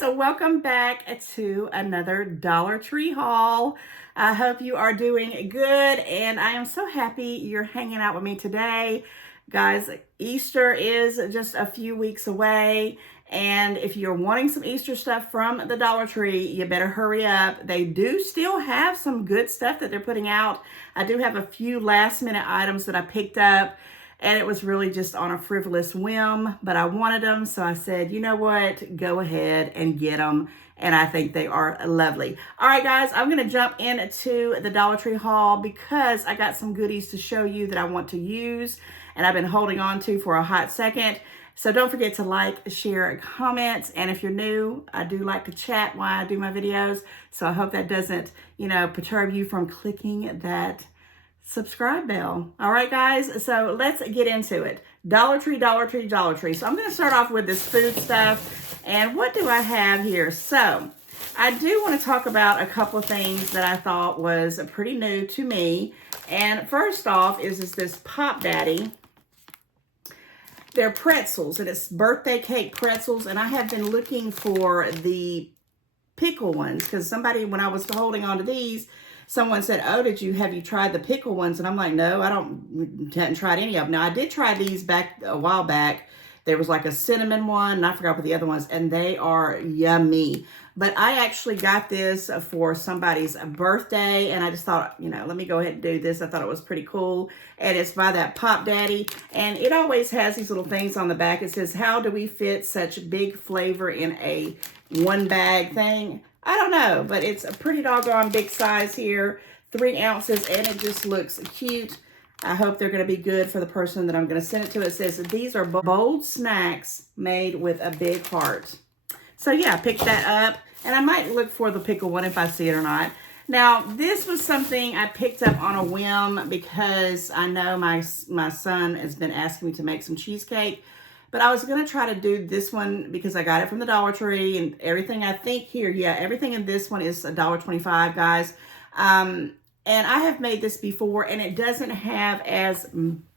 guys, welcome back to another Dollar Tree haul. I hope you are doing good, and I am so happy you're hanging out with me today. Guys, Easter is just a few weeks away, and if you're wanting some Easter stuff from the Dollar Tree, you better hurry up. They do still have some good stuff that they're putting out. I do have a few last minute items that I picked up, and it was really just on a frivolous whim, but I wanted them, so I said, you know what, go ahead and get them, and I think they are lovely. All right, guys, I'm going to jump into the Dollar Tree haul because I got some goodies to show you that I want to use, and I've been holding on to for a hot second. So don't forget to like, share, comment, and if you're new, I do like to chat while I do my videos, so I hope that doesn't, perturb you from clicking that subscribe bell. All right, guys, so let's get into it. Dollar Tree, Dollar Tree, Dollar Tree. So I'm going to start off with this food stuff. And what do I have here? So I do want to talk about a couple of things that I thought was pretty new to me. And first off is this Pop Daddy. They're pretzels, and it's birthday cake pretzels. And I have been looking for the pickle ones because somebody, when I was holding on to these, someone said, oh, have you tried the pickle ones? And I'm like, no, hadn't tried any of them. Now, I did try these back a while back. There was like a cinnamon one, and I forgot what the other ones, and they are yummy. But I actually got this for somebody's birthday, and I just thought, let me go ahead and do this. I thought it was pretty cool. And it's by that Pop Daddy, and it always has these little things on the back. It says, how do we fit such big flavor in a one bag thing? I don't know, but it's a pretty doggone big size here, 3 ounces, and it just looks cute. I hope they're going to be good for the person that I'm going to send it to. It says that these are bold snacks made with a big heart. So yeah, I picked that up, and I might look for the pickle one if I see it or not. Now, this was something I picked up on a whim because I know my son has been asking me to make some cheesecake. But I was going to try to do this one because I got it from the Dollar Tree, and everything I think here, everything in this one is $1.25, guys. And I have made this before, and it doesn't have as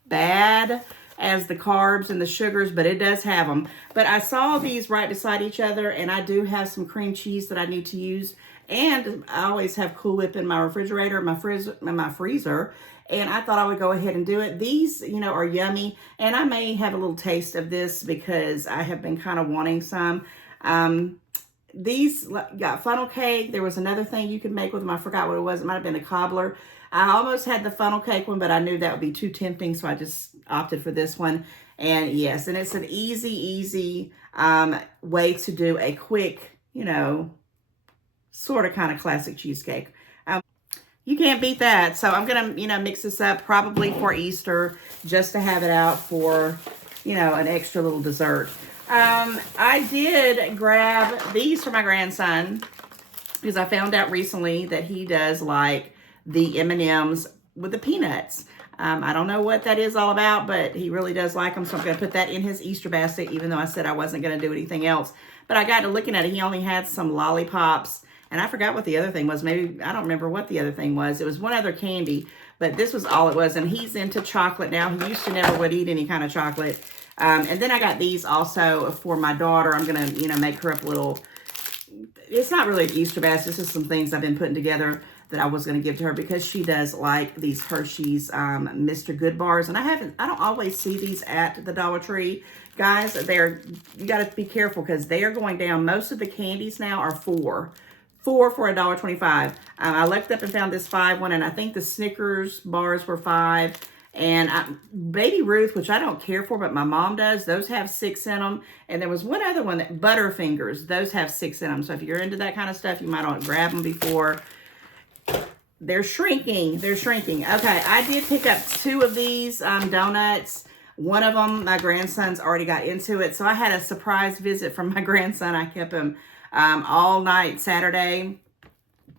bad as the carbs and the sugars, but it does have them. But I saw these right beside each other, and I do have some cream cheese that I need to use. And I always have Cool Whip in my refrigerator, my freezer. And I thought I would go ahead and do it. These, are yummy. And I may have a little taste of this because I have been kind of wanting some. These got funnel cake. There was another thing you could make with them. I forgot what it was. It might have been a cobbler. I almost had the funnel cake one, but I knew that would be too tempting. So I just opted for this one. And yes, and it's an easy way to do a quick, sort of kind of classic cheesecake. You can't beat that. So I'm going to, mix this up probably for Easter just to have it out for, an extra little dessert. I did grab these for my grandson because I found out recently that he does like the M&Ms with the peanuts. I don't know what that is all about, but he really does like them. So I'm going to put that in his Easter basket, even though I said I wasn't going to do anything else. But I got to looking at it. He only had some lollipops. And I forgot what the other thing was. Maybe, I don't remember what the other thing was. It was one other candy, but this was all it was. And he's into chocolate now. He used to never would eat any kind of chocolate. And then I got these also for my daughter. I'm going to, make her up a little, it's not really an Easter basket. This is some things I've been putting together that I was going to give to her because she does like these Hershey's Mr. Good bars. And I don't always see these at the Dollar Tree. Guys, you got to be careful because they are going down. Most of the candies now are $4 for $1.25. I looked up and found this 5 one, and I think the Snickers bars were 5. And Baby Ruth, which I don't care for, but my mom does, those have 6 in them. And there was one other one, that Butterfingers, those have 6 in them. So if you're into that kind of stuff, you might want to grab them before. They're shrinking. They're shrinking. Okay, I did pick up 2 of these donuts. One of them, my grandson's already got into it. So I had a surprise visit from my grandson. I kept him all night Saturday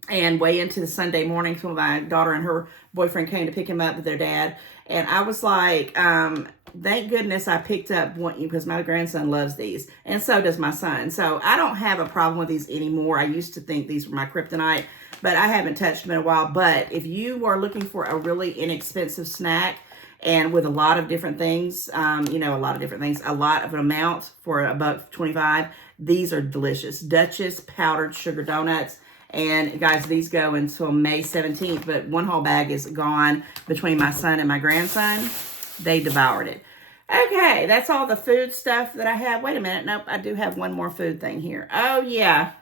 and way into the Sunday morning till my daughter and her boyfriend came to pick him up with their dad. And I was like, thank goodness I picked up one because my grandson loves these. And so does my son. So I don't have a problem with these anymore. I used to think these were my kryptonite, but I haven't touched them in a while. But if you are looking for a really inexpensive snack, and with a lot of different things, a lot of different things, a lot of an amount for $1.25. These are delicious. Duchess powdered sugar donuts. And guys, these go until May 17th, but one whole bag is gone between my son and my grandson. They devoured it. Okay, that's all the food stuff that I have. Wait a minute. Nope, I do have one more food thing here. Oh, yeah.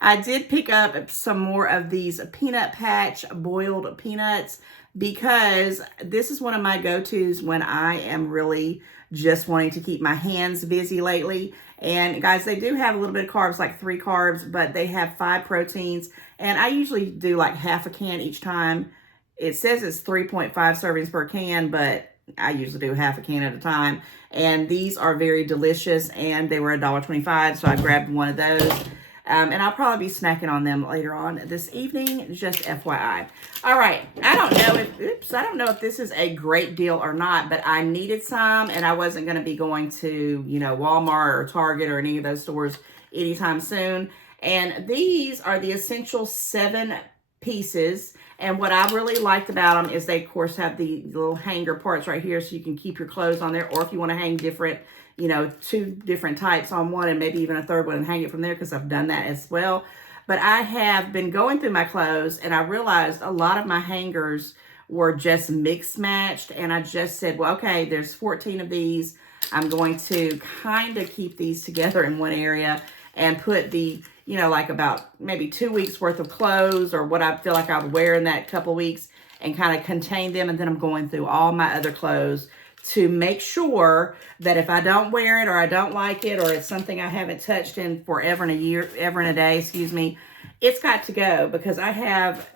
I did pick up some more of these peanut patch boiled peanuts because this is one of my go-tos when I am really just wanting to keep my hands busy lately. And guys, they do have a little bit of carbs, like 3 carbs, but they have 5 proteins. And I usually do like half a can each time. It says it's 3.5 servings per can, but I usually do half a can at a time. And these are very delicious, and they were $1.25, so I grabbed one of those. And I'll probably be snacking on them later on this evening, just FYI. All right, I don't know if this is a great deal or not, but I needed some, and I wasn't going to be going to, Walmart or Target or any of those stores anytime soon. And these are the Essential 7 pieces. And what I really liked about them is they, of course, have the little hanger parts right here so you can keep your clothes on there, or if you want to hang different, 2 different types on one and maybe even a third one and hang it from there, because I've done that as well. But I have been going through my clothes and I realized a lot of my hangers were just mixed matched, and I just said, well, okay, there's 14 of these. I'm going to kind of keep these together in one area and put the, like about maybe 2 weeks worth of clothes or what I feel like I would wear in that couple weeks and kind of contain them. And then I'm going through all my other clothes to make sure that if I don't wear it or I don't like it or it's something I haven't touched in forever and a year, ever and a day, it's got to go, because I have,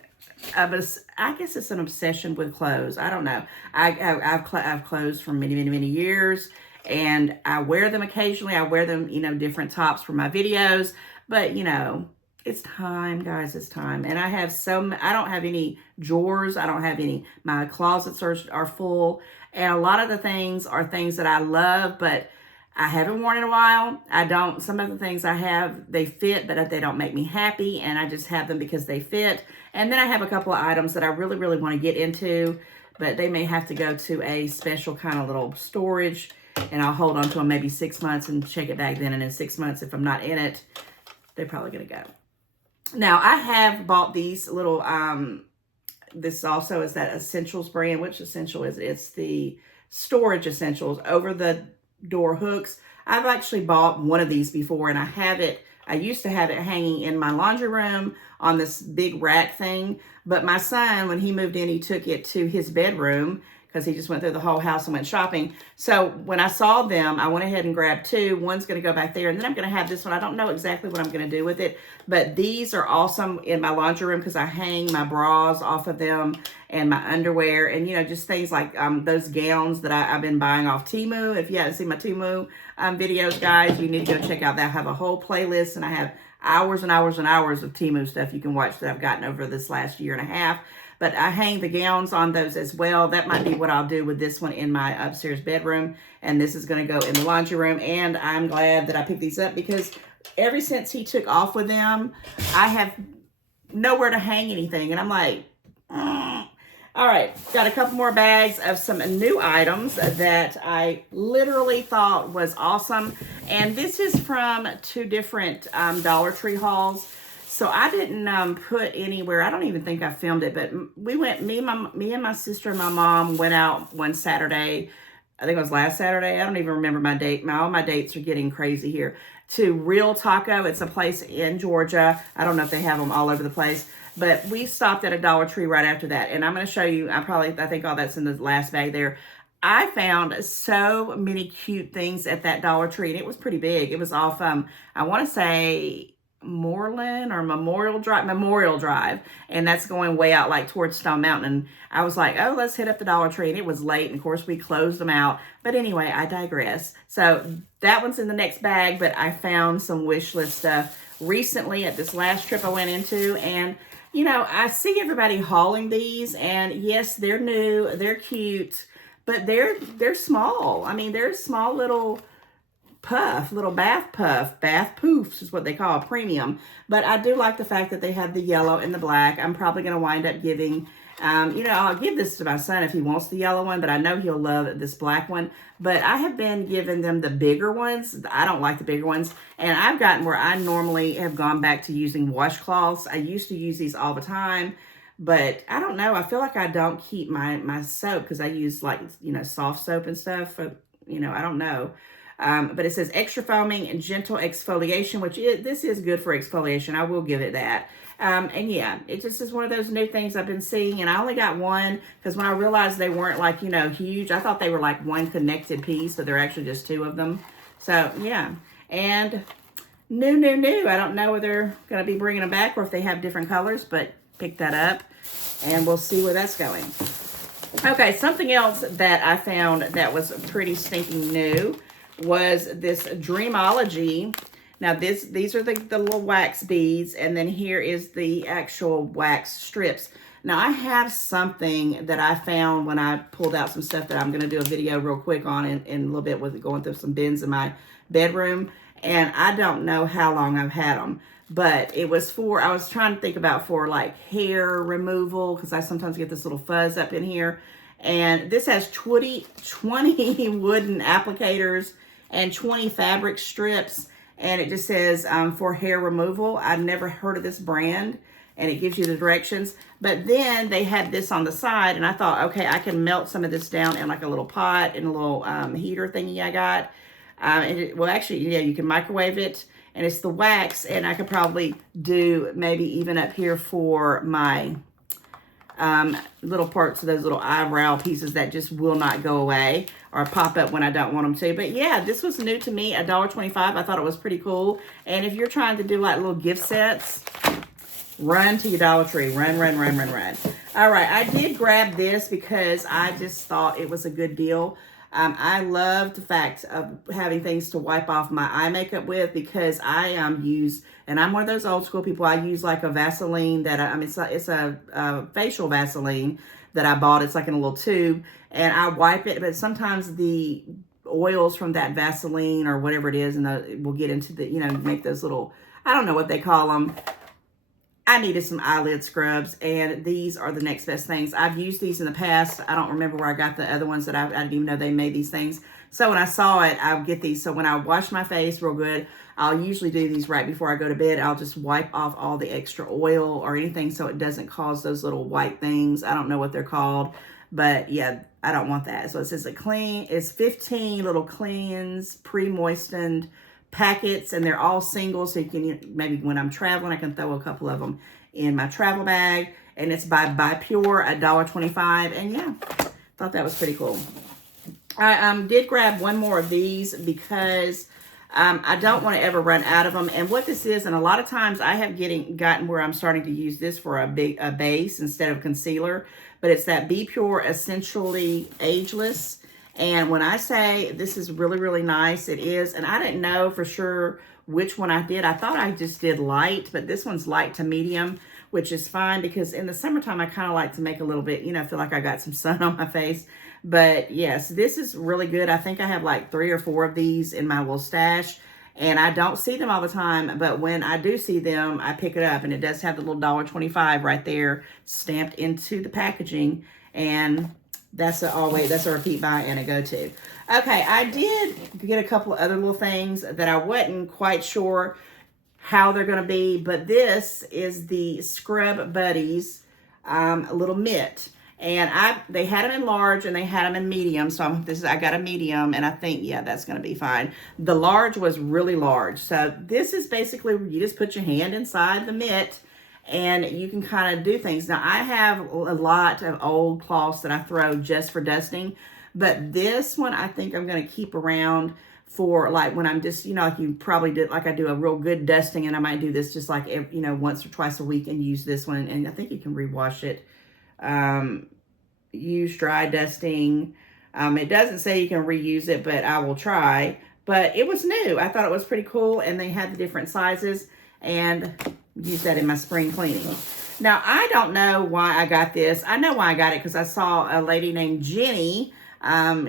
I guess it's an obsession with clothes. I don't know. I've clothes for many, many, many years, and I wear them occasionally. I wear them, different tops for my videos, but it's time, guys, it's time. And I don't have any drawers. I don't have any, my closets are full. And a lot of the things are things that I love, but I haven't worn in a while. Some of the things I have, they fit, but they don't make me happy. And I just have them because they fit. And then I have a couple of items that I really, really want to get into, but they may have to go to a special kind of little storage. And I'll hold on to them maybe 6 months and check it back then. And in 6 months, if I'm not in it, they're probably going to go. Now, I have bought these little, this also is that Essentials brand. Which Essential is it? It's the Storage Essentials over the door hooks. I've actually bought one of these before, and I used to have it hanging in my laundry room on this big rack thing. But my son, when he moved in, he took it to his bedroom because he just went through the whole house and went shopping. So when I saw them, I went ahead and grabbed 2. One's going to go back there, and then I'm going to have this one. I don't know exactly what I'm going to do with it, but these are awesome in my laundry room because I hang my bras off of them and my underwear and, just things like those gowns that I've been buying off Temu. If you haven't seen my Temu videos, guys, you need to go check out that. I have a whole playlist, and I have hours and hours and hours of Temu stuff you can watch that I've gotten over this last year and a half. But I hang the gowns on those as well. That might be what I'll do with this one in my upstairs bedroom. And this is going to go in the laundry room. And I'm glad that I picked these up because ever since he took off with them, I have nowhere to hang anything. And I'm like, All right, got a couple more bags of some new items that I literally thought was awesome. And this is from 2 different Dollar Tree hauls. So I didn't put anywhere. I don't even think I filmed it, but we went, me and my sister and my mom went out one Saturday. I think it was last Saturday. I don't even remember my date. All my dates are getting crazy here. To Real Taco. It's a place in Georgia. I don't know if they have them all over the place, but we stopped at a Dollar Tree right after that. And I'm going to show you, I think all that's in the last bag there. I found so many cute things at that Dollar Tree, and it was pretty big. It was off, I want to say Moreland or Memorial Drive, and that's going way out like towards Stone Mountain. And I was like, oh, let's hit up the Dollar Tree, and it was late, and of course we closed them out. But anyway, I digress. So that one's in the next bag, but I found some wish list stuff recently at this last trip I went into, and you know, I see everybody hauling these, and yes, they're new, they're cute, but they're small. I mean, they're small little puff, little bath puff, bath poofs is what they call premium. But I do like the fact that they have the yellow and the black. I'm probably going to wind up giving, I'll give this to my son if he wants the yellow one, but I know he'll love this black one. But I have been giving them the bigger ones. I don't like the bigger ones. And I've gotten where I normally have gone back to using washcloths. I used to use these all the time. But I don't know. I feel like I don't keep my soap because I use like, soft soap and stuff. I don't know. But it says extra foaming and gentle exfoliation, which this is good for exfoliation. I will give it that. And yeah, it just is one of those new things I've been seeing. And I only got one because when I realized they weren't like, huge, I thought they were like one connected piece, but they're actually just two of them. So yeah. And new. I don't know whether they're going to be bringing them back or if they have different colors, but pick that up and we'll see where that's going. Okay, something else that I found that was pretty stinking new was this Dreamology. Now these are the little wax beads, and then here is the actual wax strips. Now I have something that I found when I pulled out some stuff that I'm going to do a video real quick on in a little bit with going through some bins in my bedroom, and I don't know how long I've had them. But it was for, I was trying to think about for like hair removal, because I sometimes get this little fuzz up in here. And this has 20 wooden applicators and 20 fabric strips. And it just says for hair removal. I've never heard of this brand. And it gives you the directions. But then they had this on the side. And I thought, okay, I can melt some of this down in like a little pot and a little heater thingy I got. Well, actually, yeah, you can microwave it. And it's the wax, and I could probably do maybe even up here for my little parts of those little eyebrow pieces that just will not go away or pop up when I don't want them to. But yeah, this was new to me, $1.25. I thought it was pretty cool. And if you're trying to do like little gift sets, run to your Dollar Tree. Run. All right, I did grab this because I just thought it was a good deal. I love the fact of having things to wipe off my eye makeup with because I use, and I'm one of those old school people, I use like a Vaseline that, it's a facial Vaseline that I bought. It's like in a little tube, and I wipe it, but sometimes the oils from that Vaseline or whatever it is, and we'll get into the, make those little, I don't know what they call them. I needed some eyelid scrubs, and these are the next best things. I've used these in the past. I don't remember where I got the other ones that I didn't even know they made these things. So when I saw it, I'll get these. So when I wash my face real good, I'll usually do these right before I go to bed. I'll just wipe off all the extra oil or anything so it doesn't cause those little white things. I don't know what they're called, but yeah, I don't want that. So it says it's 15 little cleanse, pre-moistened packets, and they're all single, so you can, maybe when I'm traveling, I can throw a couple of them in my travel bag. And it's by Pure, $1.25. And yeah, thought that was pretty cool. I did grab one more of these because I don't want to ever run out of them. And what this is, and a lot of times I have gotten where I'm starting to use this for a base instead of concealer, but it's that Be Pure Essentially Ageless. And when I say this is really, really nice, it is. And I didn't know for sure which one I did. I thought I just did light, but this one's light to medium, which is fine because in the summertime, I kind of like to make a little bit, feel like I got some sun on my face. But yes, this is really good. I think I have like 3 or 4 of these in my little stash. And I don't see them all the time, but when I do see them, I pick it up. And it does have the little $1.25 right there stamped into the packaging. And that's a repeat buy and a go-to. Okay, I did get a couple of other little things that I wasn't quite sure how they're going to be, but this is the Scrub Buddies little mitt. And they had them in large and they had them in medium. So I got a medium, and I think, yeah, that's going to be fine. The large was really large. So this is basically where you just put your hand inside the mitt and you can kind of do things. Now, I have a lot of old cloths that I throw just for dusting, but this one I think I'm going to keep around for like when I'm just, like you probably did, like I do a real good dusting, and I might do this just like, once or twice a week and use this one. And I think you can rewash it. Use dry dusting. It doesn't say you can reuse it, but I will try. But it was new. I thought it was pretty cool, and they had the different sizes, and use that in my spring cleaning. Now, I don't know why I got this. I know why I got it because I saw a lady named Jenny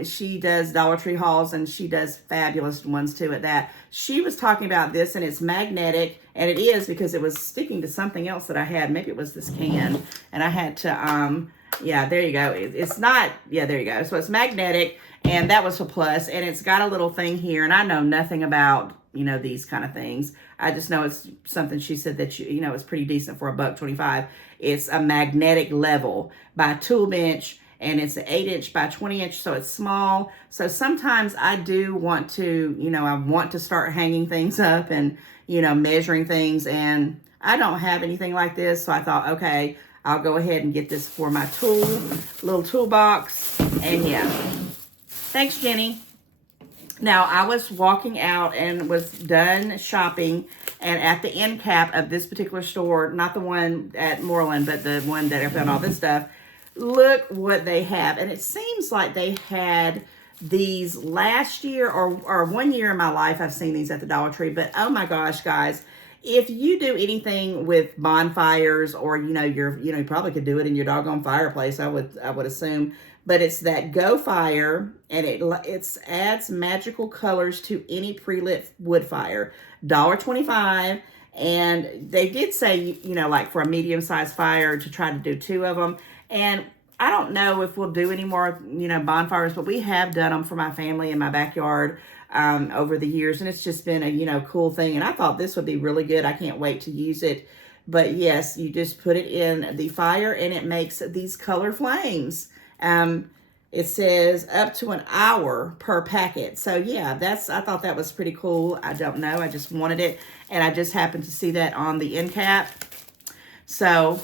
She does Dollar Tree hauls, and she does fabulous ones too at that. She was talking about this, and it's magnetic, and it is because it was sticking to something else that I had. Maybe it was this can, and I had to, yeah, there you go. It's not, yeah, there you go. So it's magnetic, and that was a plus, and it's got a little thing here, and I know nothing about, you know, these kind of things. I just know it's something she said that, you know, it's pretty decent for $1.25. It's a magnetic level by tool bench, and it's an 8-inch by 20-inch, so it's small. So sometimes I do want to, you know, I want to start hanging things up and, you know, measuring things, and I don't have anything like this, so I thought, okay, I'll go ahead and get this for my little toolbox, and yeah. Thanks, Jenny. Now, I was walking out and was done shopping, and at the end cap of this particular store, not the one at Moreland, but the one that I found all this stuff, look what they have. And it seems like they had these last year or 1 year in my life. I've seen these at the Dollar Tree, but oh my gosh, guys, if you do anything with bonfires, or, you know, you probably could do it in your doggone fireplace, I would assume. But it's that Go Fire, and it adds magical colors to any pre-lit wood fire. $1.25, and they did say, you know, like for a medium-sized fire to try to do 2 of them. And I don't know if we'll do any more, you know, bonfires, but we have done them for my family in my backyard over the years, and it's just been a, you know, cool thing. And I thought this would be really good. I can't wait to use it. But yes, you just put it in the fire, and it makes these color flames. It says up to an hour per packet. So yeah, I thought that was pretty cool. I don't know, I just wanted it, and I just happened to see that on the end cap. So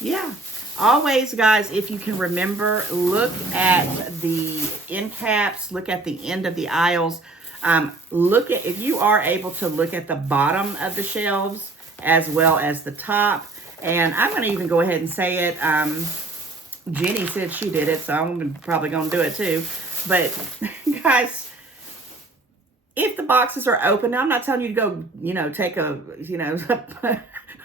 yeah, always, guys, if you can remember, look at the end caps, look at the end of the aisles. If you are able to look at the bottom of the shelves as well as the top. And I'm going to even go ahead and say it. Jenny said she did it, so I'm probably going to do it too. But guys, if the boxes are open, now I'm not telling you to go, you know, take a, you know,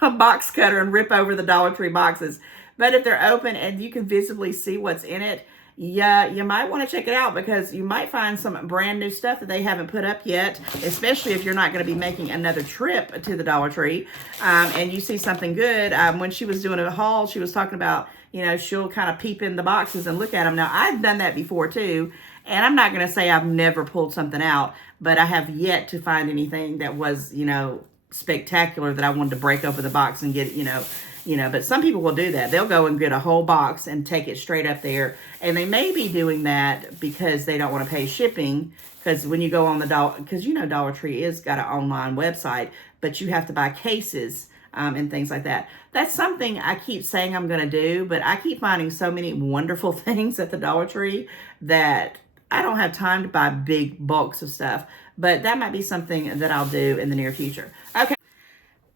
a box cutter and rip over the Dollar Tree boxes. But if they're open and you can visibly see what's in it, yeah, you might want to check it out, because you might find some brand new stuff that they haven't put up yet, especially if you're not going to be making another trip to the Dollar Tree, and you see something good. When she was doing a haul, she was talking about, you know, she'll kind of peep in the boxes and look at them. Now, I've done that before too, and I'm not going to say I've never pulled something out, but I have yet to find anything that was, you know, spectacular that I wanted to break open the box and get, you know, but some people will do that. They'll go and get a whole box and take it straight up there. And they may be doing that because they don't want to pay shipping. Because when you go on the because you know Dollar Tree is got an online website, but you have to buy cases and things like that. That's something I keep saying I'm going to do, but I keep finding so many wonderful things at the Dollar Tree that I don't have time to buy big bulks of stuff. But that might be something that I'll do in the near future. Okay.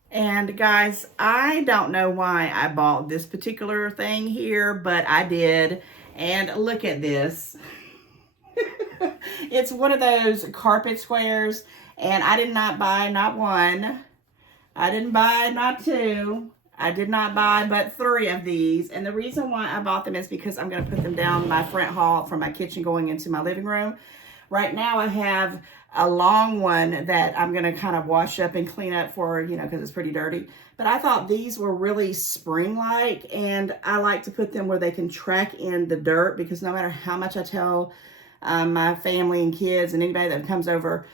And guys, I don't know why I bought this particular thing here, but I did. And look at this. It's one of those carpet squares, and I did not buy not one. I didn't buy not two. I did not buy but 3 of these. And the reason why I bought them is because I'm going to put them down my front hall from my kitchen going into my living room. Right now I have a long one that I'm going to kind of wash up and clean up for, you know, because it's pretty dirty. But I thought these were really spring-like, and I like to put them where they can track in the dirt, because no matter how much I tell my family and kids and anybody that comes over,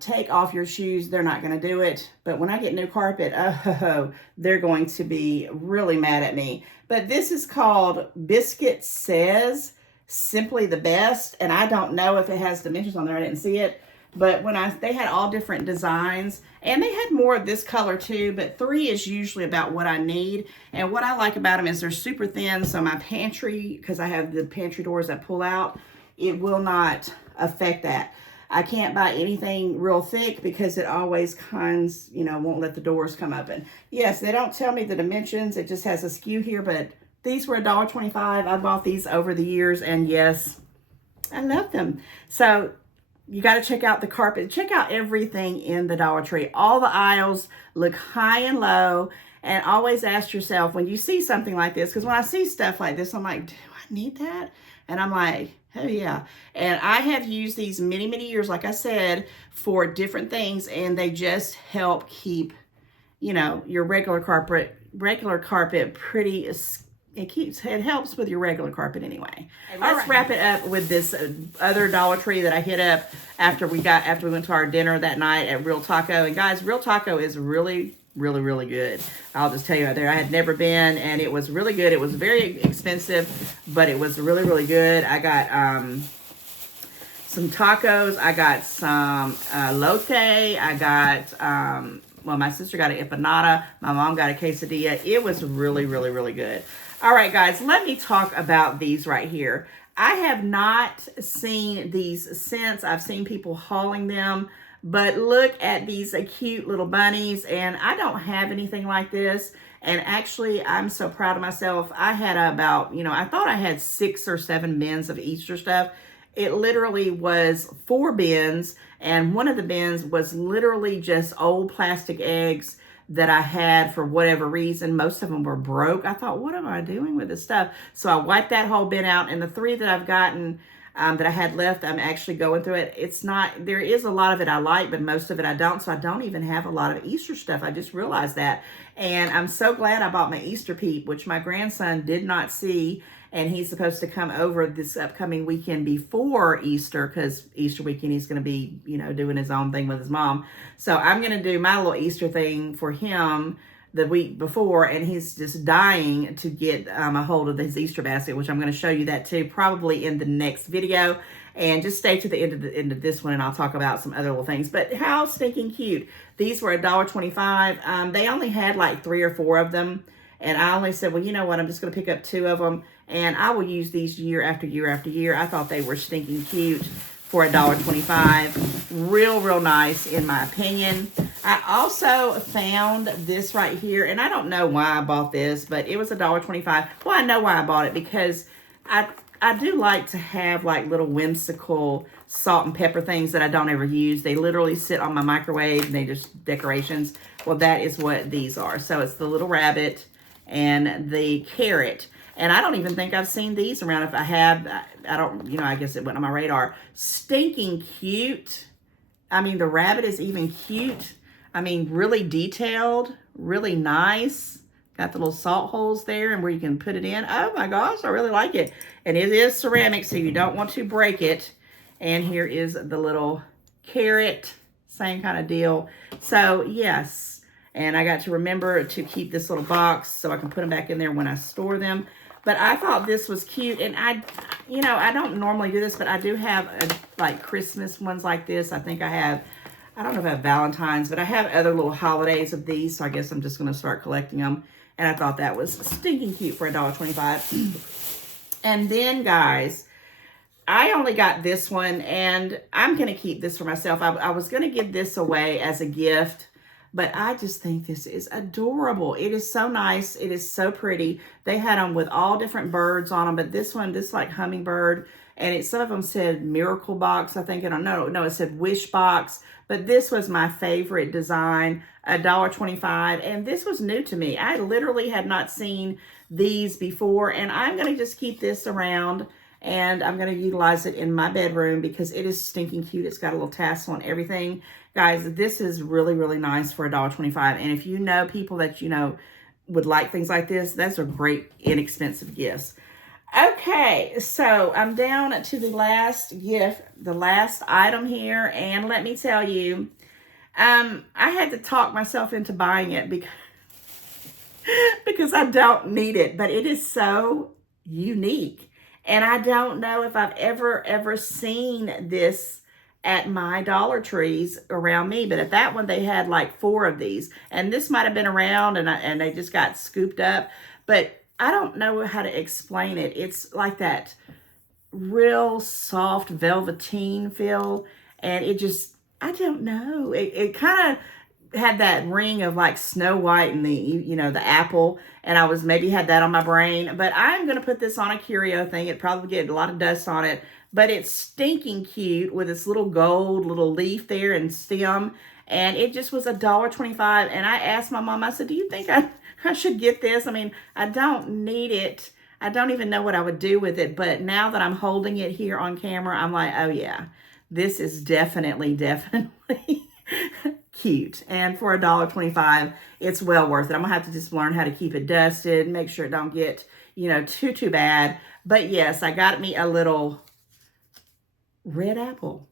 take off your shoes, they're not going to do it. But when I get new carpet, oh, they're going to be really mad at me. But this is called Biscuit Says Simply the Best, and I don't know if it has dimensions on there. I didn't see it. But they had all different designs, and they had more of this color too, but 3 is usually about what I need. And what I like about them is they're super thin, so my pantry, because I have the pantry doors that pull out, it will not affect that. I can't buy anything real thick because it always you know, won't let the doors come open. Yes, they don't tell me the dimensions. It just has a skew here, but these were $1.25. I bought these over the years, and yes, I love them. So you got to check out the carpet. Check out everything in the Dollar Tree. All the aisles look high and low. And always ask yourself when you see something like this, because when I see stuff like this, I'm like, do I need that? And I'm like, Oh yeah. And I have used these many, many years, like I said, for different things, and they just help keep, you know, your regular carpet pretty. It helps with your regular carpet anyway. Okay, let's wrap it up with this other Dollar Tree that I hit up after we went to our dinner that night at Real Taco. And guys, Real Taco is really, really, really good. I'll just tell you right there, I had never been, and it was really good. It was very expensive, but it was really, really good. I got some tacos. I got some lote. I got well, my sister got an empanada. My mom got a quesadilla. It was really, really, really good. All right, guys, let me talk about these right here. I have not seen these since. I've seen people hauling them, but look at these cute little bunnies, and I don't have anything like this. And actually, I'm so proud of myself. I had about, you know, I thought I had 6 or 7 bins of Easter stuff. It literally was 4 bins, and one of the bins was literally just old plastic eggs that I had for whatever reason. Most of them were broke. I thought, what am I doing with this stuff? So I wiped that whole bin out, and the 3 that I've gotten that I had left, I'm actually going through it. It's not, there is a lot of it I like, but most of it I don't, so I don't even have a lot of Easter stuff. I just realized that, and I'm so glad I bought my Easter peep, which my grandson did not see, and he's supposed to come over this upcoming weekend before Easter, because Easter weekend he's going to be, you know, doing his own thing with his mom. So I'm going to do my little Easter thing for him the week before, and he's just dying to get a hold of his Easter basket, which I'm going to show you that too, probably in the next video. And just stay to the end of this one, and I'll talk about some other little things. But how stinking cute. These were $1.25. They only had like 3 or 4 of them. And I only said, well, you know what? I'm just going to pick up 2 of them. And I will use these year after year after year. I thought they were stinking cute for $1.25. Real, real nice in my opinion. I also found this right here. And I don't know why I bought this, but it was $1.25. Well, I know why I bought it, because I do like to have like little whimsical salt and pepper things that I don't ever use. They literally sit on my microwave, and they just decorations. Well, that is what these are. So it's the little rabbit and the carrot. And I don't even think I've seen these around. If I have, I don't, you know, I guess it went on my radar. Stinking cute. I mean, the rabbit is even cute. I mean, really detailed, really nice. Got the little salt holes there and where you can put it in. Oh my gosh, I really like it. And it is ceramic, so you don't want to break it. And here is the little carrot, same kind of deal. So yes, and I got to remember to keep this little box so I can put them back in there when I store them. But I thought this was cute, and you know, I don't normally do this, but I do have like Christmas ones like this. I think I have, I don't know if I have Valentine's, but I have other little holidays of these, so I guess I'm just going to start collecting them. And I thought that was stinking cute for $1.25. And then, guys, I only got this one, and I'm going to keep this for myself. I was going to give this away as a gift, but I just think this is adorable. It is so nice. It is so pretty. They had them with all different birds on them, but this one, this like hummingbird, and some of them said Miracle Box, I think. I don't know. No, it said Wish Box, but this was my favorite design, $1.25, and this was new to me. I literally had not seen these before, and I'm going to just keep this around, and I'm going to utilize it in my bedroom because it is stinking cute. It's got a little tassel and everything. Guys, this is really, really nice for $1.25. And if you know people that, you know, would like things like this, those are great, inexpensive gifts. Okay, so I'm down to the last gift, the last item here. And let me tell you, I had to talk myself into buying it because I don't need it. But it is so unique. And I don't know if I've ever seen this at my Dollar Trees around me. But at that one, they had like 4 of these. And this might have been around, and they just got scooped up. But I don't know how to explain it. It's like that real soft velveteen feel. And it just, I don't know. It kind of had that ring of like Snow White and the, you know, the apple. And I was maybe had that on my brain. But I'm going to put this on a curio thing. It probably get a lot of dust on it. But it's stinking cute with this little gold little leaf there and stem. And it just was $1.25. And I asked my mom, I said, do you think I should get this? I mean, I don't need it. I don't even know what I would do with it, but now that I'm holding it here on camera, I'm like, oh yeah, this is definitely cute. And for $1.25, it's well worth it. I'm gonna have to just learn how to keep it dusted, make sure it don't get, too bad. But yes, I got me a little red apple.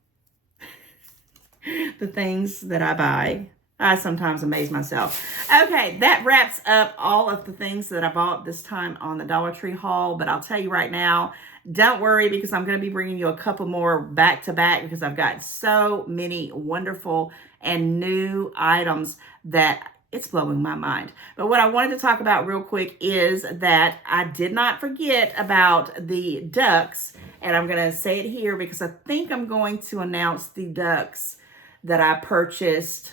The things that I buy, I sometimes amaze myself. Okay, that wraps up all of the things that I bought this time on the Dollar Tree haul. But I'll tell you right now, don't worry, because I'm going to be bringing you a couple more back to back, because I've got so many wonderful and new items that it's blowing my mind. But what I wanted to talk about real quick is that I did not forget about the ducks. And I'm going to say it here because I think I'm going to announce the ducks that I purchased.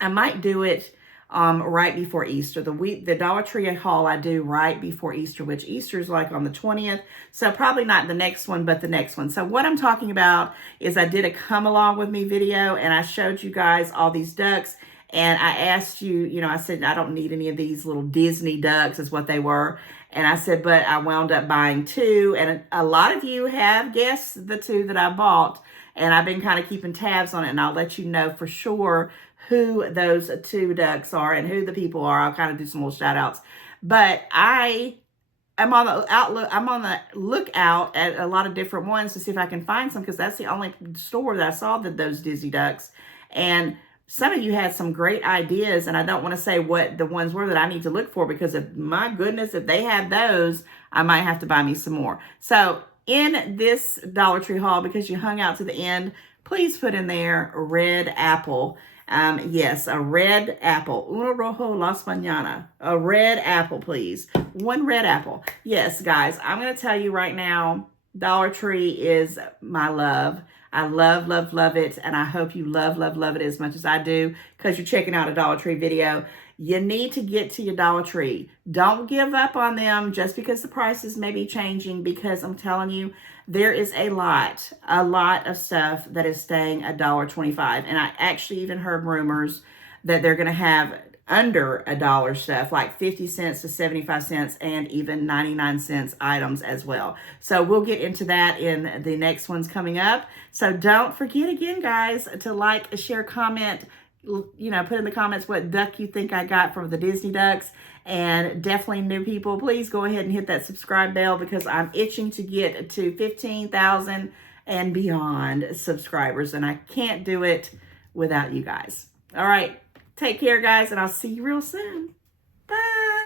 I might do it right before Easter. The Dollar Tree haul I do right before Easter, which Easter is like on the 20th. So probably not the next one, but the next one. So what I'm talking about is I did a come along with me video, and I showed you guys all these ducks. And I asked you, I said, I don't need any of these little Disney ducks is what they were. And I said, but I wound up buying two. And a lot of you have guessed the two that I bought. And I've been kind of keeping tabs on it, and I'll let you know for sure who those two ducks are and who the people are. I'll kind of do some little shout outs. But I'm on the lookout at a lot of different ones to see if I can find some, because that's the only store that I saw those Disney ducks. And some of you had some great ideas, and I don't want to say what the ones were that I need to look for, because if, my goodness, if they have those, I might have to buy me some more. So in this Dollar Tree haul, because you hung out to the end, please put in there red apple. Yes, a red apple. Uno rojo las mañana. A red apple, please. One red apple. Yes, guys, I'm going to tell you right now, Dollar Tree is my love. I love, love, love it. And I hope you love, love, love it as much as I do, because you're checking out a Dollar Tree video. You need to get to your Dollar Tree. Don't give up on them just because the prices may be changing, because I'm telling you, there is a lot of stuff that is staying $1.25. And I actually even heard rumors that they're going to have under $1 stuff, like 50 cents to 75 cents and even 99 cents items as well. So we'll get into that in the next ones coming up. So don't forget again, guys, to like, share, comment, put in the comments what duck you think I got from the Disney ducks. And definitely new people, please go ahead and hit that subscribe bell, because I'm itching to get to 15,000 and beyond subscribers, and I can't do it without you guys. All right, take care, guys, and I'll see you real soon. Bye.